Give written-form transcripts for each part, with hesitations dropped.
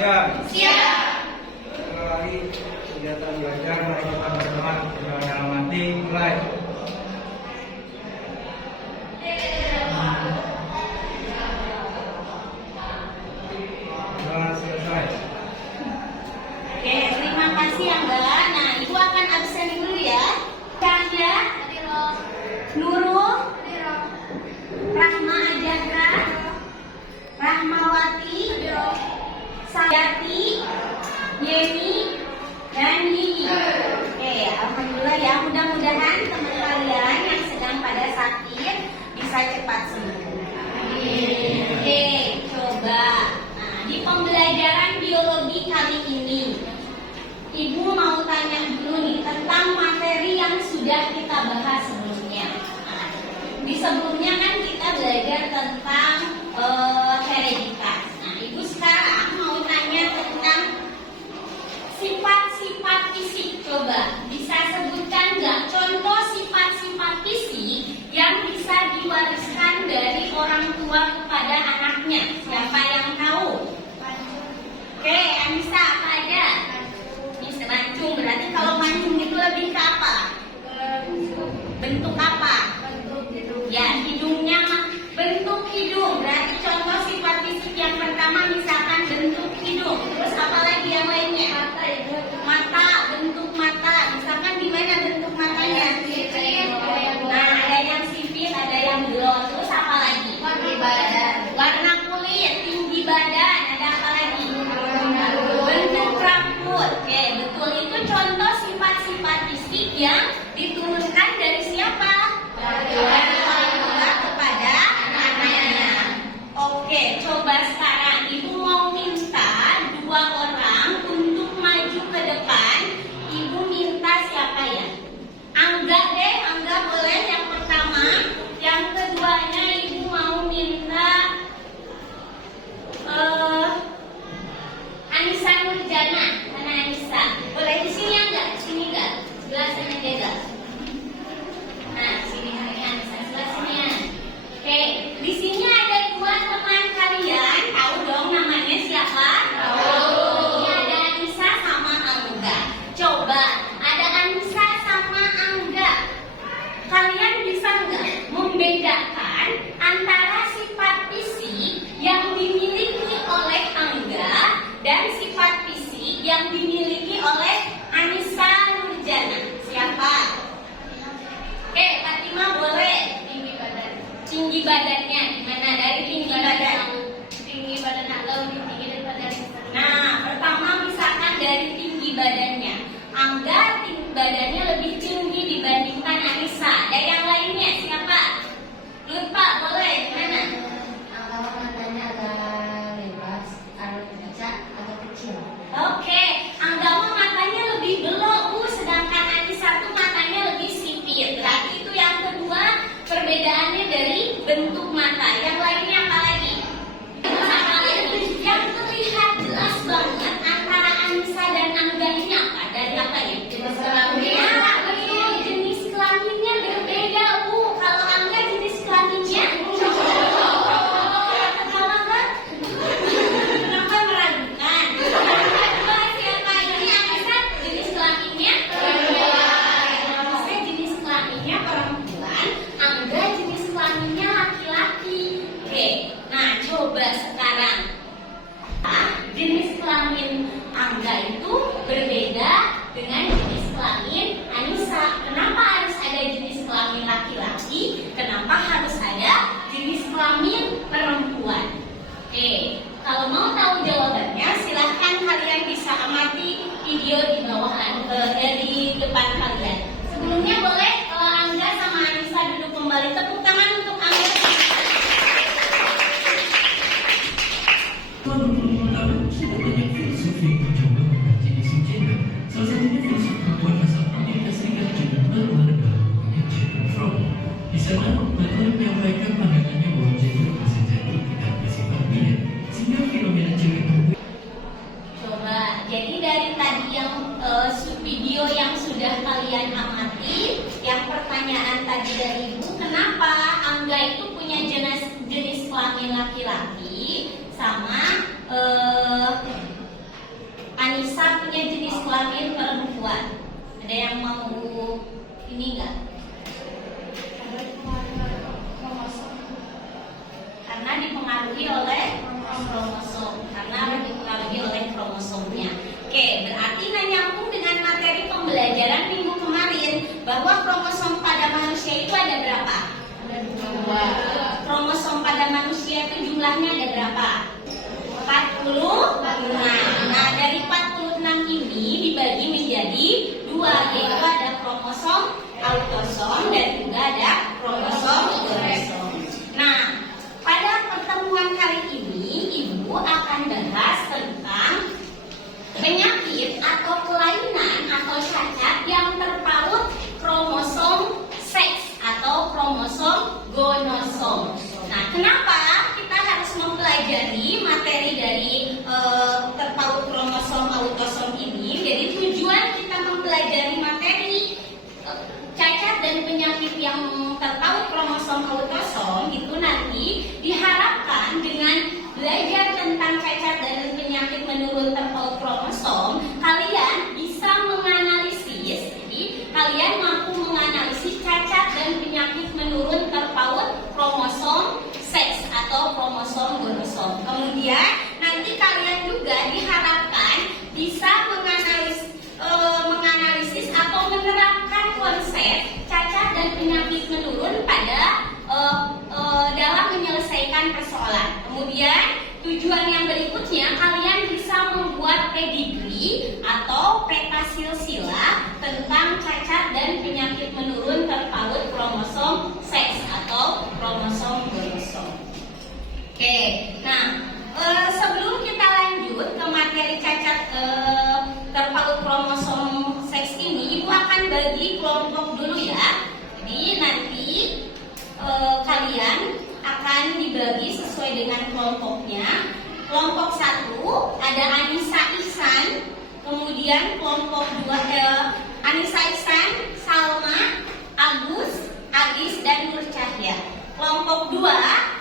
siap? Siap. Mulai kegiatan belajar merupakan teman dengan amati mulai. Selesai. Oke, terima kasih ya Mbak. Nah, Ibu akan absen dulu ya. Cahya, Nurul, Rahma Ajatra, Rahmawati, Sayati, Yeni, dan Yini. Oke, alhamdulillah ya. Mudah-mudahan teman kalian yang sedang pada sakit bisa cepat sembuh. Oke, coba. Nah, di pembelajaran biologi kali ini, Ibu mau tanya dulu nih tentang materi yang sudah kita bahas sebelumnya. Nah, di sebelumnya kan kita belajar tentang hereditas. Nah, Ibu sekarang mau tanya tentang sifat-sifat fisik. Coba bisa sebutkan nggak contoh sifat-sifat fisik yang bisa diwariskan dari orang tua kepada anaknya? Siapa yang tahu? Oke, Anissa, apa aja? Bisa mancung. Berarti kalau mancung itu lebih ke apa? Bentuk apa? Ya, hidungnya bentuk hidung. Berarti contoh sifat fisik yang pertama misalkan bentuk hidung. Terus apa lagi yang lainnya? Mata, bentuk mata. Misalkan di mana bentuk matanya? Nah, ada yang sipit, ada yang belok. Terus apa lagi? Warna kulit, tinggi badan. Ada apa lagi? Bentuk rambut. Oke, betul, itu contoh sifat-sifat fisik yang diturunkan dari siapa? Dari orang tua kepada anaknya. Oke, coba sekarang Ibu mau minta dua orang untuk maju ke depan. Ibu minta siapa ya? Angga deh, Angga boleh yang pertama. Yang keduanya Ibu mau minta Anissa Nurjana. Mana Anissa? Boleh di sini enggak? Di sini enggak? Sebelah sini enggak? Nah, sini Anissa, sebelah sini ya. Oke, di sini ada dua teman kalian. Tahu dong namanya siapa? Tahu. Ini ada Anissa sama Angga. Coba, ada Anissa sama Angga. Kalian bisa nggak membedakan antara sifat fisik yang dimiliki oleh Angga dan sifat fisik yang dimiliki oleh Anissa Nurjana? Siapa? Oke, Fatima boleh. Tinggi badannya gimana? Dari tinggi badan. Tinggi badan Angga lebih tinggi daripada Anissa. Nah, pertama misalkan dari tinggi badannya. Angga tinggi badannya lebih tinggi dibandingkan Anissa. Ada yang lainnya siapa? Lupa, boleh gimana? Matanya agak lebar, kalau baca agak kecil. Oke, Angga mah matanya lebih belok Bu, sedangkan Anissa tuh matanya lebih sipit. Berarti itu yang kedua perbedaannya dari bentuk mata. Yang lainnya apa lagi? Yang terlihat jelas banget antara Anissa dan Angga ini apa? Dari apa ya? Jenis kelaminnya. Betul, jenis kelaminnya berbeda Bu. Kalau Angga jenis kelaminnya ketawa kan? Kenapa meragukan? Coba siapa ini? Anissa jenis kelaminnya Anissa jenis kelaminnya perempuan, Angga jenis kelaminnya laki-laki. Oke, nah coba sekarang jenis kelamin Angga itu berbeda dengan jenis kelamin Anissa. Kenapa harus ada jenis kelamin laki-laki? Kenapa harus ada jenis kelamin perempuan? Oke, kalau mau tahu jawabannya silahkan kalian bisa amati video di bawah di depan kalian. Sebelumnya boleh Angga sama Anissa duduk kembali. Tepuk tangan untuk Angga. Sudah banyak filsuf yang mencoba mengkaji isu gender. Salah satunya filsuf perempuan asal Amerika Serikat John Butler dalam bukunya Gender From. Di sana, Butler menyampaikan pandangannya bahwa gender bisa jadi tidak bersifat biner, sehingga fenomena cewek perempuan. Coba, jadi dari tadi yang video yang sudah kalian amati, yang pertanyaan tadi dari Ibu, kenapa Angga itu punya jenis kelamin laki-laki sama Oke, berarti nyambung dengan materi pembelajaran minggu kemarin bahwa kromosom pada manusia itu ada berapa? Ada 2. Kromosom pada manusia itu jumlahnya ada berapa? 46. Nah, dari 46 ini dibagi menjadi 2, yaitu ada kromosom autosom dan juga ada kromosom kromosom. Nah, pada pertemuan kali ini Ibu akan bahas tentang penyakit atau kelainan atau cacat yang terpaut kromosom seks atau kromosom gonosom. Nah, kenapa kita harus mempelajari materi dari terpaut kromosom autosom ini? Jadi tujuan kita mempelajari materi cacat dan penyakit yang terpaut kromosom autosom itu nanti diharapkan dengan belajar tentang cacat dan penyakit menurun terpaut kromosom, kalian bisa menganalisis. Jadi kalian mampu menganalisis cacat dan penyakit menurun terpaut kromosom seks atau kromosom gonosom. Kemudian nanti kalian juga diharapkan bisa menganalisis atau menerapkan konsep cacat dan penyakit menurun pada dalam menyelesaikan persoalan. Kemudian tujuan yang berikutnya kalian bisa membuat pedigree atau peta silsilah tentang cacat dan penyakit menurun terpaut kromosom seks atau kromosom gonosom. Oke, nah sebelum kita lanjut ke materi cacat terpaut kromosom seks ini, Ibu akan bagi kelompok dulu ya. Jadi nanti kalian akan dibagi sesuai dengan kelompoknya. Kelompok 1 ada Anissa Ihsan, kemudian kelompok 2 Anissa Ihsan, Salma, Agus, Agis dan Nur Cahya. Kelompok 2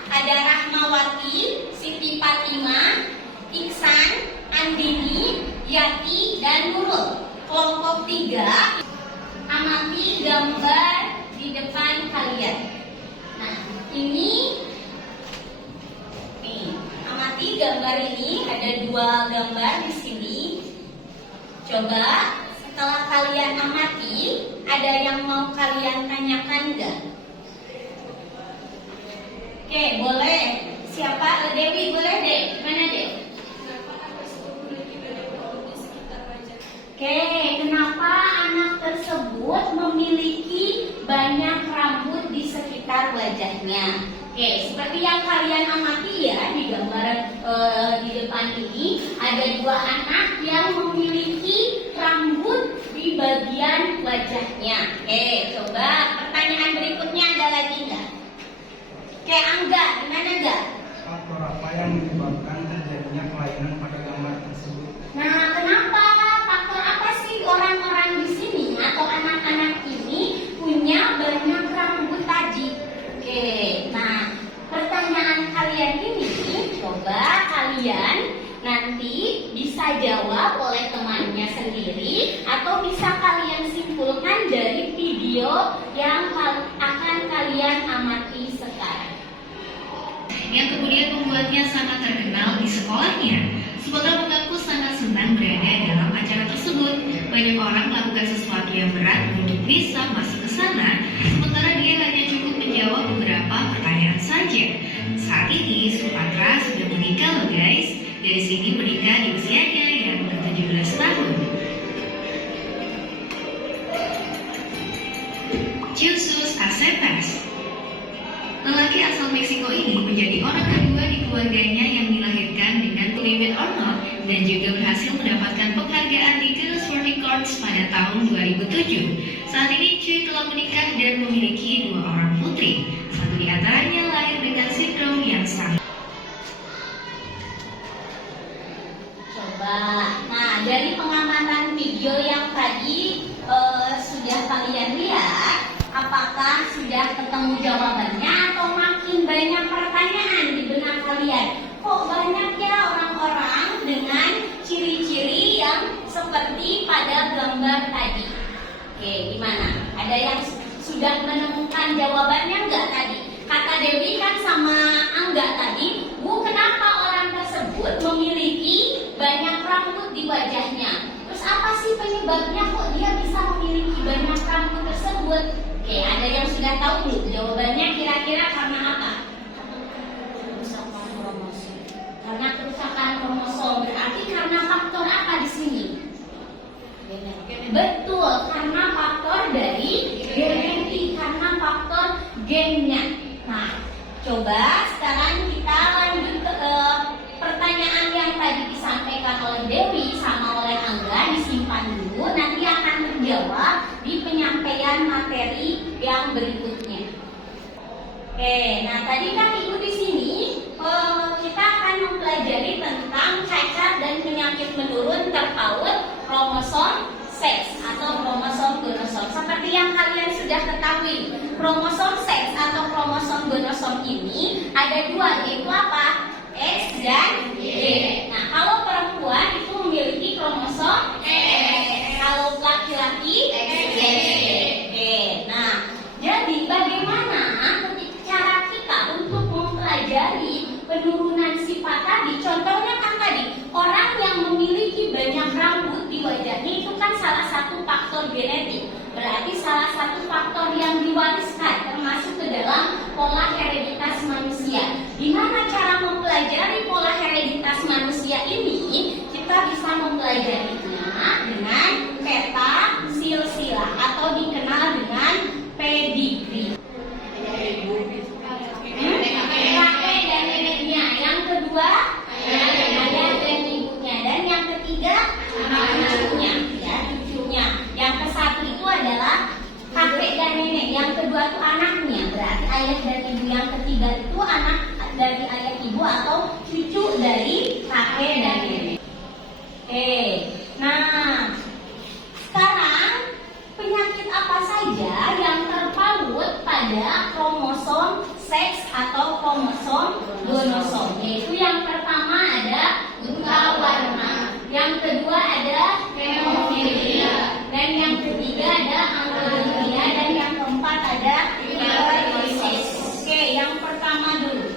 ada Rahmawati, Siti Fatima, Iksan, Andini, Yati dan Nurul. Kelompok 3 amati gambar di depan kalian. Nah, ini nih, amati gambar ini, ada 2 gambar di sini. Coba setelah kalian amati, ada yang mau kalian tanyakan enggak? Oke, boleh. Siapa? Dewi, boleh deh. Mana deh? Oke, kenapa anak tersebut memiliki banyak rambut di sekitar wajahnya? Oke, seperti yang kalian amati ya di gambar di depan ini, ada 2 anak yang memiliki rambut di bagian wajahnya. Oke, coba pertanyaan berikutnya ada lagi nggak? Oke, Angga, gimana nggak? Faktor apa yang menyebabkan terjadinya kelainan pada gambar tersebut? Nah, kenapa? Faktor apa sih orang-orang di sini atau anak-anak ini punya banyak rambut tadi? Oke, nah pertanyaan kalian ini coba kalian nanti bisa jawab oleh temannya sendiri atau bisa kalian simpulkan dari video yang akan kalian amati sekarang. Yang kemudian membuatnya sangat terkenal di sekolahnya. Semoga mengaku sangat senang berada dalam acara tersebut. Banyak orang melakukan sesuatu yang berat untuk bisa masuk ke sana, sementara dia hanya cukup menjawab beberapa pertanyaan saja. Saat ini Supatra sudah menikah loh guys. Dari sini menikah di usianya yang ke-17 tahun. Jesus Aceves. Lelaki asal Meksiko ini menjadi orang kedua di keluarganya yang dilahirkan dengan Believe It or Not dan juga berhasil mendapatkan penghargaan di Guinness World Records pada tahun 2007. Saat ini Cuy telah menikah dan memiliki 2 orang putri. Satu di antaranya lahir dengan sindrom yang sama. Coba, nah dari pengamatan video yang tadi sudah kalian lihat, apakah sudah ketemu jawabannya atau makin banyak pertanyaan di benak kalian? Kok banyak ya orang-orang dengan ciri-ciri yang seperti pada gambar tadi? Oke, gimana? Ada yang sudah menemukan jawabannya enggak tadi? Kata Dewi kan sama Angga tadi, Bu, kenapa orang tersebut memiliki banyak rambut di wajahnya? Terus apa sih penyebabnya kok dia bisa memiliki banyak rambut tersebut? Oke, ada yang sudah tahu belum? Jawabannya kira-kira karena apa? Kerusakan kromosom. Karena kerusakan kromosom. Berarti karena faktor apa di sini? Betul, karena faktor dari genetik, karena faktor gennya. Nah, coba sekarang kita lanjut ke pertanyaan yang tadi disampaikan oleh Dewi sama oleh Angga, disimpan dulu, nanti akan terjawab di penyampaian materi yang berikutnya. Oke, nah tadi kan Ibu di sini kita akan mempelajari tentang cacat dan penyakit menurun terpaut kromosom seks atau kromosom gonosom. Seperti yang kalian sudah ketahui, kromosom seks atau kromosom gonosom ini ada dua, yaitu apa? X dan Y. Nah, kalau perempuan itu memiliki kromosom X, kalau laki-laki Y. Oke, nah, jadi bagaimana cara kita untuk mempelajari penurunan sifat tadi? Contohnya kan tadi, orang yang memiliki banyak rambut di wajahnya itu kan salah satu faktor genetik. Berarti salah satu faktor yang diwariskan termasuk ke dalam pola hereditas manusia. Gimana cara mempelajari pola hereditas manusia ini? Kita bisa mempelajarinya dengan peta silsilah atau dikenal dengan pedigree. Kakek dan neneknya. Yang kedua, ayah dan ibunya. Dan yang ketiga, cucunya. Ya, cucunya. Yang kesatu itu adalah kakek dan nenek. Yang kedua itu anaknya. Berarti ayah dan ibu. Yang ketiga itu anak dari ayah ibu atau cucu dari kakek dan nenek. Oke, nah sekarang penyakit apa saja yang terpaut pada kromosom seks atau kromosom gonosom? Yaitu yang pertama ada buta warna, yang kedua ada hemofilia, dan yang ketiga ada anedonia, dan yang keempat ada hiperiosis. Oke, yang pertama dulu.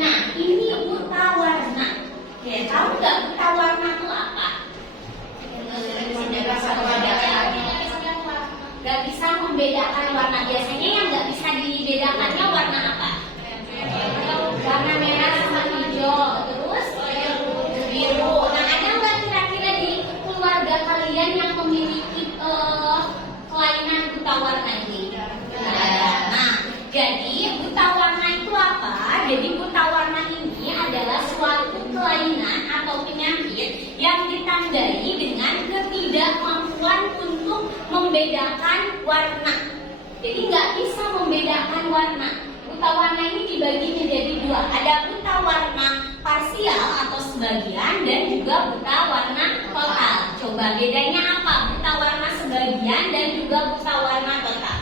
Nah, ini buta warna. Oke, tahu nggak buta warna itu apa? Gak bisa membedakan warna. Biasanya yang gak bisa dibedakannya warna apa? Warna merah sama hijau. Terus biru. Nah, ada nggak kira-kira di keluarga kalian yang memiliki kelainan buta warna ini? Nah, jadi buta warna itu apa? Jadi buta warna ini adalah suatu kelainan atau penyakit yang ditandai dengan ketidakmampuan untuk membedakan warna. Jadi nggak bisa membedakan warna. Buta warna ini dibagi menjadi dua. Ada buta warna parsial atau sebagian dan juga buta warna total. Coba bedanya apa? Buta warna sebagian dan juga buta warna total.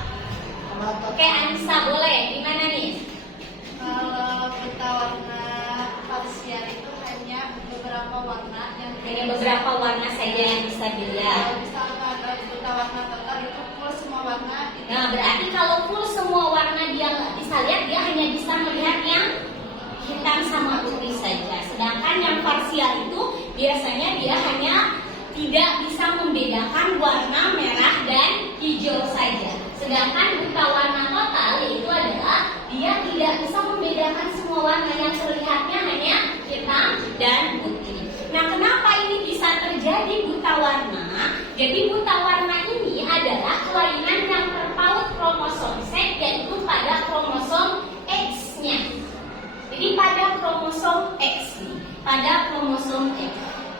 Oke, Anissa boleh. Gimana nih? Kalau buta warna parsial itu hanya beberapa warna yang Hanya beberapa warna saja yang bisa dilihat. Kalau misalkan ada buta warna total itu full semua warna. Nah, berarti kalau full semua warna dia nggak bisa lihat, dia hanya bisa melihat yang hitam sama putih saja. Sedangkan yang parsial itu biasanya dia hanya tidak bisa membedakan warna merah dan hijau saja. Sedangkan buta warna total itu adalah dia tidak bisa membedakan semua warna, yang terlihatnya hanya hitam dan putih. Nah, kenapa ini bisa terjadi buta warna? Jadi buta warna ini adalah kelainan yang terpaut kromosom seks, yaitu pada kromosom X-nya. Jadi pada kromosom X,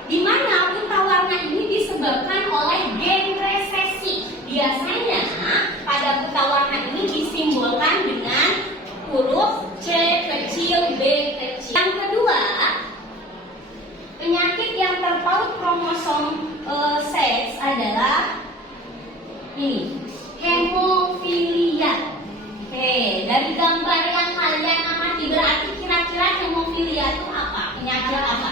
di mana buta warna ini disebabkan oleh gen resesi. Biasanya pada buta warna ini disimbolkan dengan huruf C kecil, B kecil. Yang kedua, penyakit yang terpaut kromosom seks adalah ini, hemofilia. Oke, dari gambar yang kalian amati, berarti kira-kira hemofilia itu apa? Penyakit apa?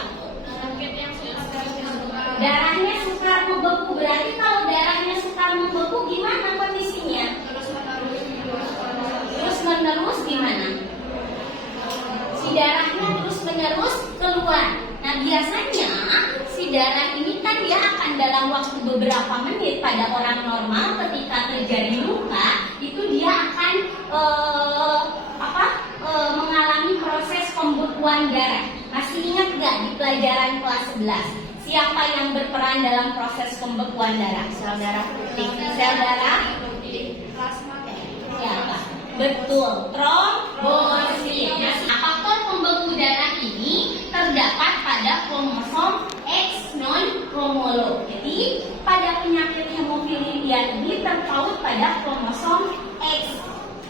Darahnya sukar membeku. Berarti kalau darahnya sukar membeku gimana kondisinya? Terus menerus gimana? Si darahnya terus menerus keluar. Nah, biasanya si darah ini kan dia akan dalam waktu beberapa menit pada orang normal ketika terjadi luka itu dia akan mengalami proses pembekuan darah. Masih ingat nggak di pelajaran kelas 11 siapa yang berperan dalam proses pembekuan darah? Sel darah putih. Sel darah Plasma. siapa? Betul, trombosit. Nah, faktor pembeku darah ini terdapat pada kromosom X non-kromolog. Jadi, pada penyakit hemofilia ini terpaut pada kromosom X,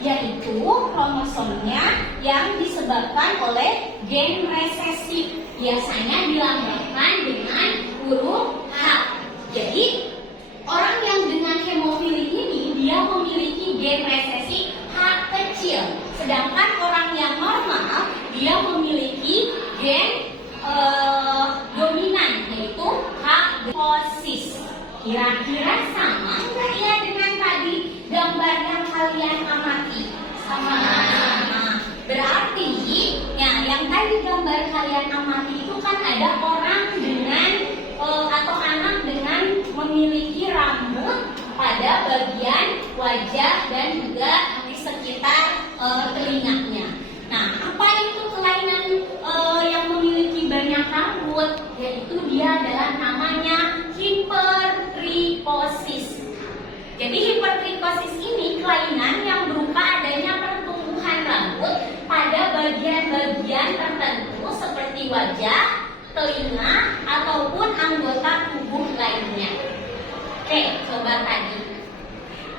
yaitu kromosomnya yang disebabkan oleh gen resesif. Biasanya dilambangkan dengan huruf H. Jadi, orang yang dengan hemofili ini dia memiliki gen resesif H kecil, sedangkan orang yang normal dia memiliki gen dominan yaitu H posis. Kira-kira sama nggak ya dengan tadi gambar yang kalian amati? Sama. Berarti ya yang tadi gambar kalian amati itu kan ada orang dengan atau anak dengan memiliki rambut pada bagian wajah dan juga di sekitar telinganya. Nah, apa itu kelainan yang memiliki banyak rambut? Yaitu dia adalah namanya hipertrikosis. Jadi hipertrikosis ini kelainan yang berupa adanya pertumbuhan rambut pada bagian-bagian tertentu seperti wajah, telinga, ataupun anggota tubuh lainnya. Oke, coba tadi.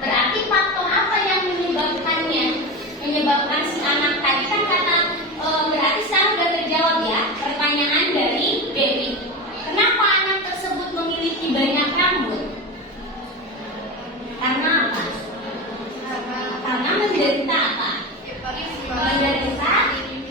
Berarti faktor apa yang menyebabkannya? Menyebabkan si anak tadi kan kata berarti sekarang sudah terjawab ya pertanyaan dari Dewi. Kenapa anak tersebut memiliki banyak rambut? Karena apa? Karena menderita apa? Menderita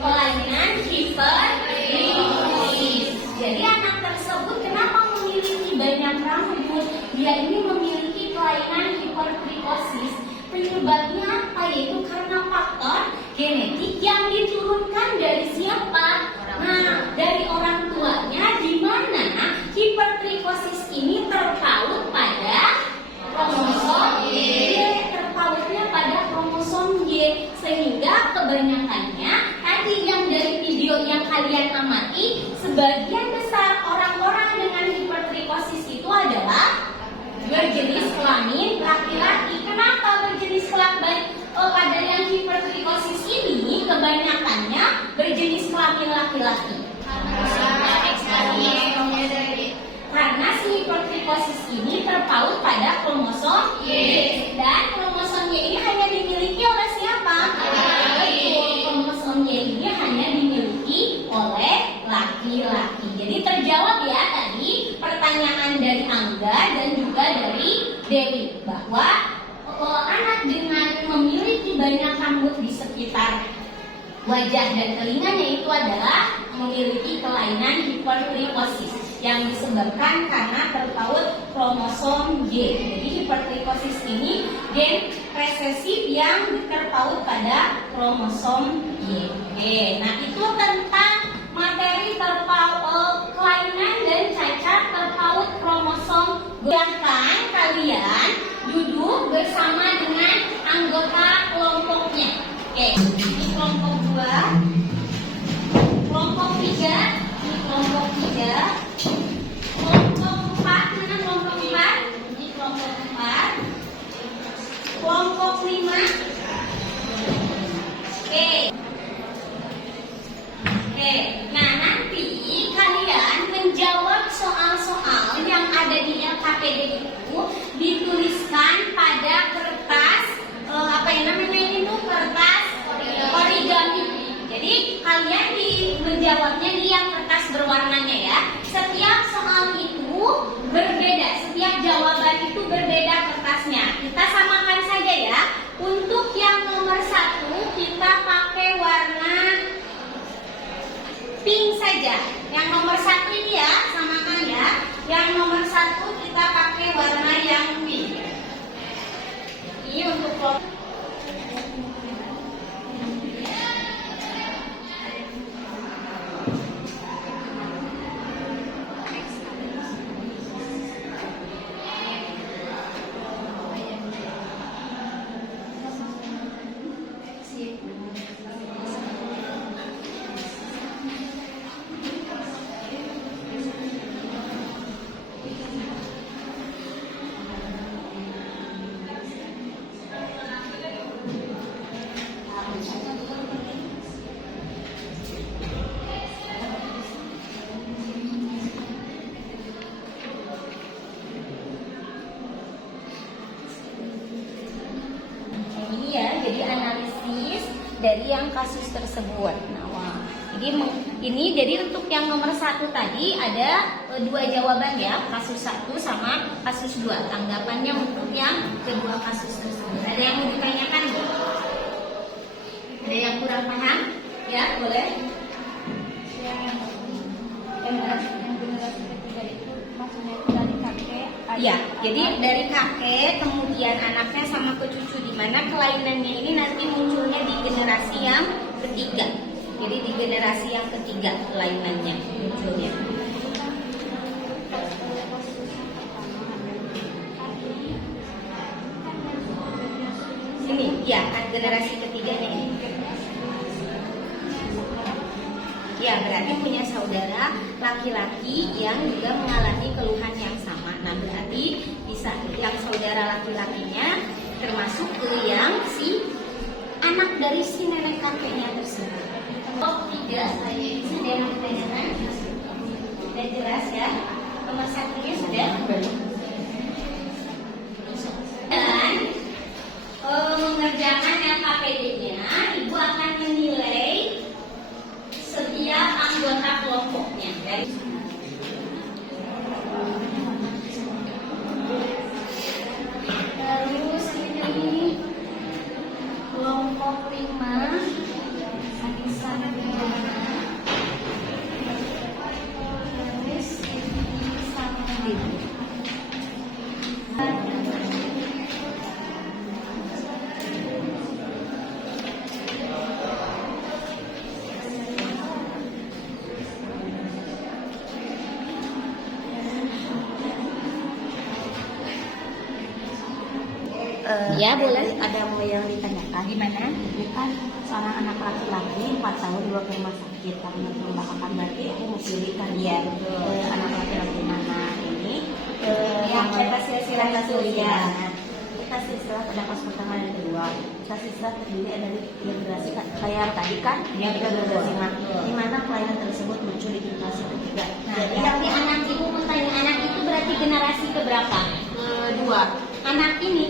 kelainan hipertrikosis. Jadi anak tersebut kenapa memiliki banyak rambut? Dia ini memiliki kelainan hipertrikosis. Penyebabnya apa? Yaitu karena faktor genetik yang diturunkan dari siapa? Nah, dari orang tuanya, di mana hipertrikosis ini terpaut pada kromosom Y. Terpautnya pada kromosom Y, sehingga kebanyakannya tadi yang dari video yang kalian amati, sebagian besar orang-orang dengan hipertrikosis itu adalah berjenis kelamin laki-laki. Kenapa berjenis kelamin? Pada yang hipertrikosis ini kebanyakannya berjenis kelamin laki-laki. Karena si hipertrikosis ini terpaut pada kromosom Y, dan kromosom Y ini hanya dimiliki oleh siapa? Betul, kromosom Y ini hanya dimiliki oleh laki-laki. Jadi terjawab ya tadi pertanyaan dari Angga dan juga dari Dewi bahwa anak dengan memiliki banyak rambut di sekitar wajah dan telinganya itu adalah memiliki kelainan hipertrikosis yang disebabkan karena terpaut kromosom Y. Jadi hipertrikosis ini gen resesif yang terpaut pada kromosom Y. Oke, nah itu tentang materi terpaut kelainan dan cacat terpaut kromosom. Silahkan kalian duduk bersama dengan anggota kelompoknya. Oke, ini kelompok 2, kelompok 3, ini kelompok 3, kelompok 4, mana kelompok 4? Ini kelompok 4, kelompok 5. Oke, nah nanti kalian menjawab soal-soal yang ada di LKPD itu dituliskan pada kertas kertas origami. Jadi kalian menjawabnya di yang kertas berwarnanya ya. Setiap soal itu berbeda, setiap jawaban itu berbeda kertasnya. Kita samakan saja ya. Untuk yang nomor 1 kita pakai warna pink saja. Yang nomor 1 ini ya, samakan ya. Yang nomor 1 kita pakai warna yang pink. Ini untuk kelompok. dari yang kasus tersebut. Nah, wah. Ini jadi untuk yang nomor 1 tadi ada 2 jawaban ya, kasus 1 sama kasus 2. Tanggapannya untuk yang kedua kasus tersebut. Ada yang mau ditanyakan? Ada yang kurang paham? Ya, boleh. Yang generasi ketiga itu maksudnya itu dari kakek. Iya, jadi dari kakek, kemudian anaknya sama ke cucu, di mana kelainannya ini nanti munculnya di generasi yang ketiga. Jadi di generasi yang ketiga kelainannya munculnya. Ini, ya, kan generasi ketiganya ini. Ya, berarti punya saudara laki-laki yang juga mengalami keluhan yang sama. Nah, berarti bisa yang saudara laki-lakinya termasuk ke yang si anak dari si nenek kakeknya tersebut. Oh, tidak, saya ini sudah yang ditanyakan. Sudah jelas ya? Nomor 1-nya sudah. Dan mengerjakan LKPD-nya, Ibu akan menilai setiap anggota kelompoknya. Terus ini kelompok 5, Anissa Nabila. Terus ini Sambil. Ya boleh. Ada mau yang ditanyakan? Gimana? Ini kan seorang anak laki-laki 4 tahun dibawa ke rumah sakit karena pembakaran, berarti aku mau pilih kan Iya, betul. anak laki-laki mana ini Yang kita silsilah kuliah. kita silsilah pada pas pertama dan kedua. Kita silsilah terdiri dari generasi kayak tadi kan Iya, kita betul. generasi di mana kelainan tersebut muncul di generasi ketiga. Nah, Jadi berarti anak ibu mau tanya, anak itu berarti generasi keberapa? kedua. Anak ini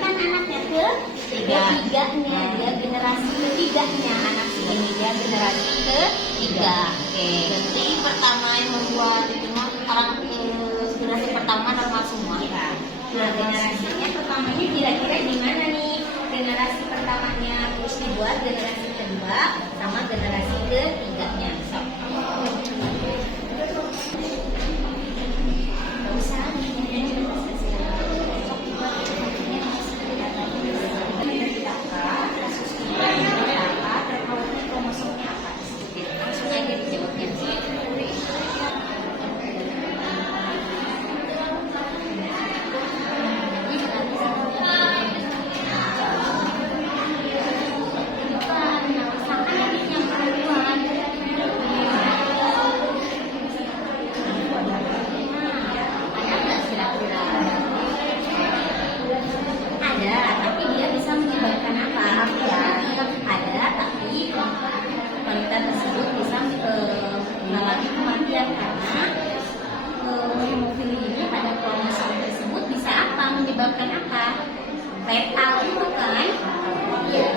kan anaknya ketiganya, dia generasi ketiganya anak ini, dia generasi ketiga. Oke. Jadi pertama yang membuat itu mah orang generasi pertama normal semua. Ya. Nah, generasinya pertamanya kira-kira gimana nih? Generasi pertamanya terus dibuat generasi kedua sama generasi ketiganya. So. Langsung aja dijawabnya. Ada, tapi dia bisa menyebabkan apa? Ya, ada, tapi wanita tersebut bisa mengalami kematian karena hemofili ini pada kromosom tersebut bisa apa? Menyebabkan apa? Letal itu kan? Ya,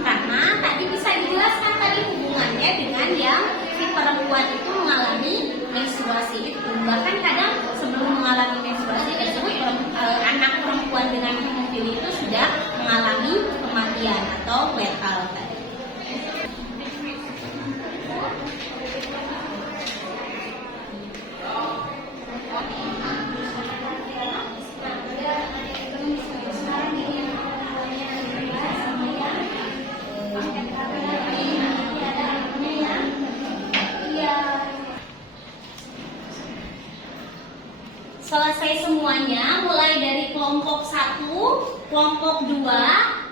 karena tadi bisa dijelaskan tadi hubungannya dengan yang si perempuan itu mengalami menstruasi itu. Bahkan kadang sebelum mengalami menstruasi tersebut anak perempuan dengan hemofili itu sudah mengalami kematian atau letal tadi. Selesai semuanya, mulai dari kelompok 1, kelompok 2,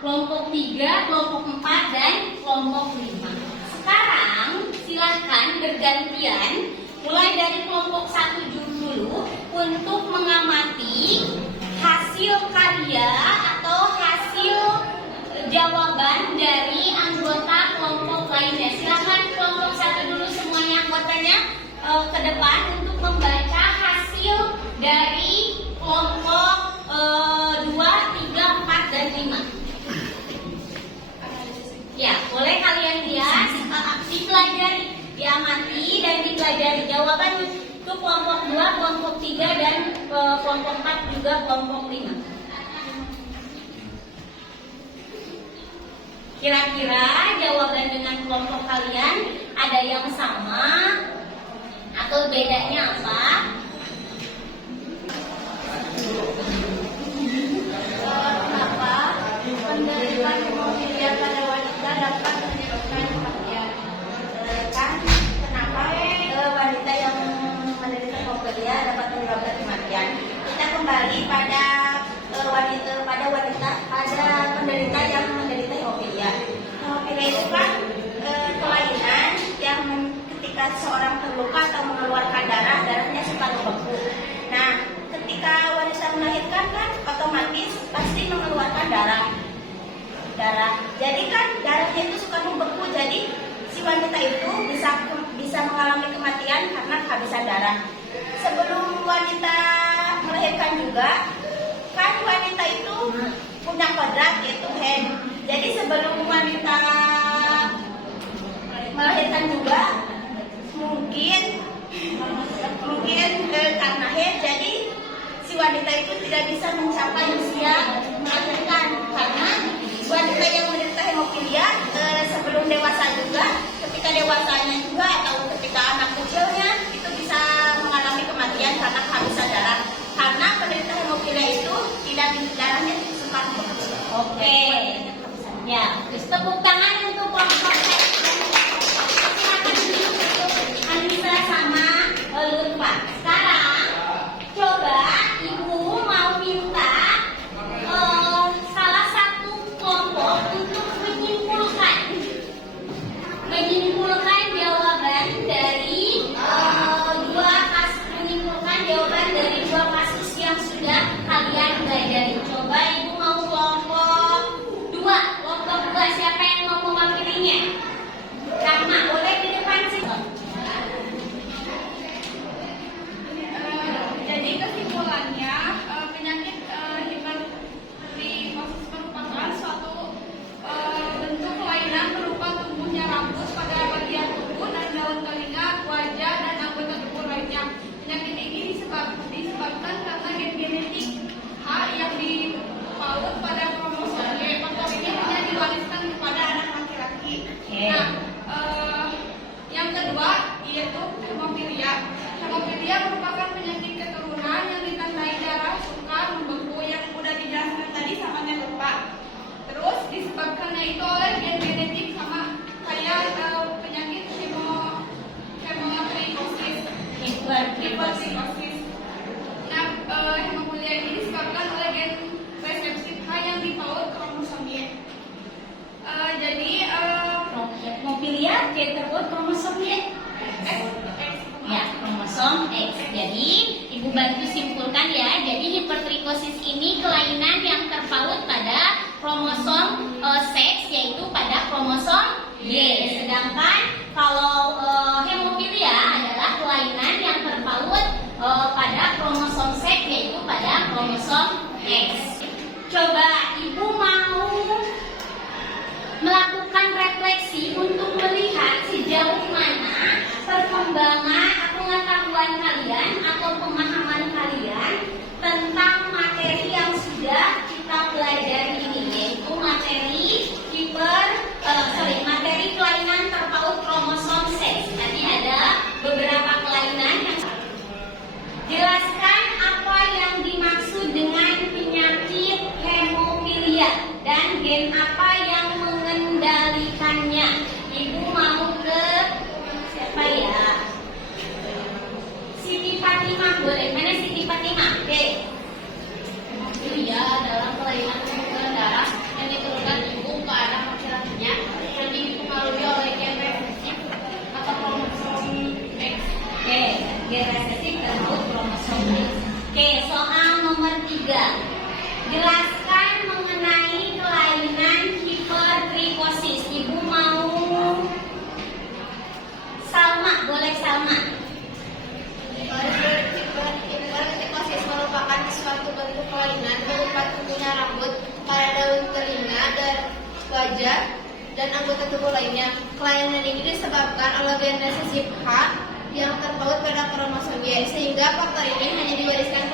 kelompok 3, kelompok 4, dan kelompok 5. Sekarang silahkan bergantian mulai dari kelompok 1 dulu untuk mengamati hasil karya atau hasil jawaban dari anggota kelompok lainnya. Silahkan kelompok 1 dulu semuanya anggotanya ke depan untuk membaca hasil dari kelompok 2, 3, 4, dan 5. Ya, diamati dan dipelajari. Jawaban untuk kelompok 2, kelompok 3, dan kelompok 4 juga kelompok 5. Kira-kira jawaban dengan kelompok kalian ada yang sama atau bedanya apa? Kenapa penderita hemofilia pada wanita dapat menyebabkan kematian? Kan kenapa wanita yang menderita hemofilia dapat menyebabkan kematian? Kita kembali pada penderita yang menderita hemofilia. Hemofilia itu kan kelainan yang ketika seorang terluka atau mengeluarkan darah, darahnya suka membeku. Nah, ketika wanita melahirkan kan otomatis pasti mengeluarkan darah. Jadi kan darahnya itu suka membeku, jadi si wanita itu bisa mengalami kematian karena kehabisan darah. Sebelum wanita melahirkan juga kan wanita itu punya kodrat yaitu head. Jadi sebelum wanita melahirkan juga mungkin karena head, jadi si wanita itu tidak bisa mencapai usia melahirkan. Karena wanita yang menderita hemofilia sebelum dewasa juga, ketika dewasanya juga atau ketika anak kecilnya itu bisa mengalami kematian karena kehabisan darah. Karena penderita hemofilia itu darahnya suka membeku. Oke. Ya, terus tepuk tangan untuk kelompok 1. Silakan duduk untuk Anissa sama Lutfa. Sekarang coba Ibu mau minta salah satu kelompok untuk menyimpulkan jawaban dari dua kasus yang sudah kalian pelajari. Coba Ibu mau kelompok 2. Siapa yang mau mewakilinya? Rahma, boleh di depan sih. Jadi kesimpulannya penyakit hipertrikosis merupakan suatu bentuk kelainan berupa tumbuhnya rambut pada bagian tubuh dan daun telinga, wajah, dan anggota tubuh lainnya. Penyakit ini disebabkan karena gen genetik H yang dipaut pada kromosom Y. Faktor ini hanya diwariskan kepada anak laki-laki. Nah, yang kedua yaitu hemofilia. Hemofilia merupakan penyakit keturunan yang ditandai darah suka membeku yang udah dijelaskan tadi sama Lupa. Terus disebabkannya itu oleh gen genetik sama kayak penyakit hipertrikosis. Nah, hemofilia ini disebabkan oleh gen reseptif H yang dipaut kromosom Y. Jadi Hemofilia gen terpaut kromosom Y. Ya, kromosom X. Jadi, Ibu bantu simpulkan ya. Jadi, hipertrikosis ini kelainan yang terpaut pada kromosom seks, yaitu pada kromosom Y. Sedangkan kalau hemofilia adalah kelainan yang terpaut pada kromosom seks, yaitu pada kromosom X. Coba Ibu mau melakukan refleksi untuk melihat sejauh mana perkembangan pengetahuan kalian atau pemahaman kalian tentang materi yang sudah kita pelajari ini, yaitu materi kelainan terpaut kromosom seks. Tadi ada beberapa kelainan yang jelaskan apa yang dimaksud dengan penyakit hemofilia dan gen apa yang mengendalikannya. Ibu mau ke siapa ya? Siti Fatimah, boleh? Mana Siti Fatimah? Oke. Hemofilia adalah kelainan pembekuan darah yang diturunkan ibu ke anak laki-lakinya dan dipengaruhi oleh gen resesif atau kromosom X. Oke, gen resesif terpaut kromosom X. Oke, soal nomor 3. Jelaskan mengenai kelainan hipertrikosis. Ibu mau Salma, boleh Salma? Hipertrikosis merupakan suatu bentuk kelainan berupa tumbuhnya rambut pada daun telinga dan wajah dan anggota tubuh lainnya. Kelainan ini disebabkan oleh kelebihan resesif H yang terpaut pada kromosom Y, sehingga faktor ini hanya diwariskan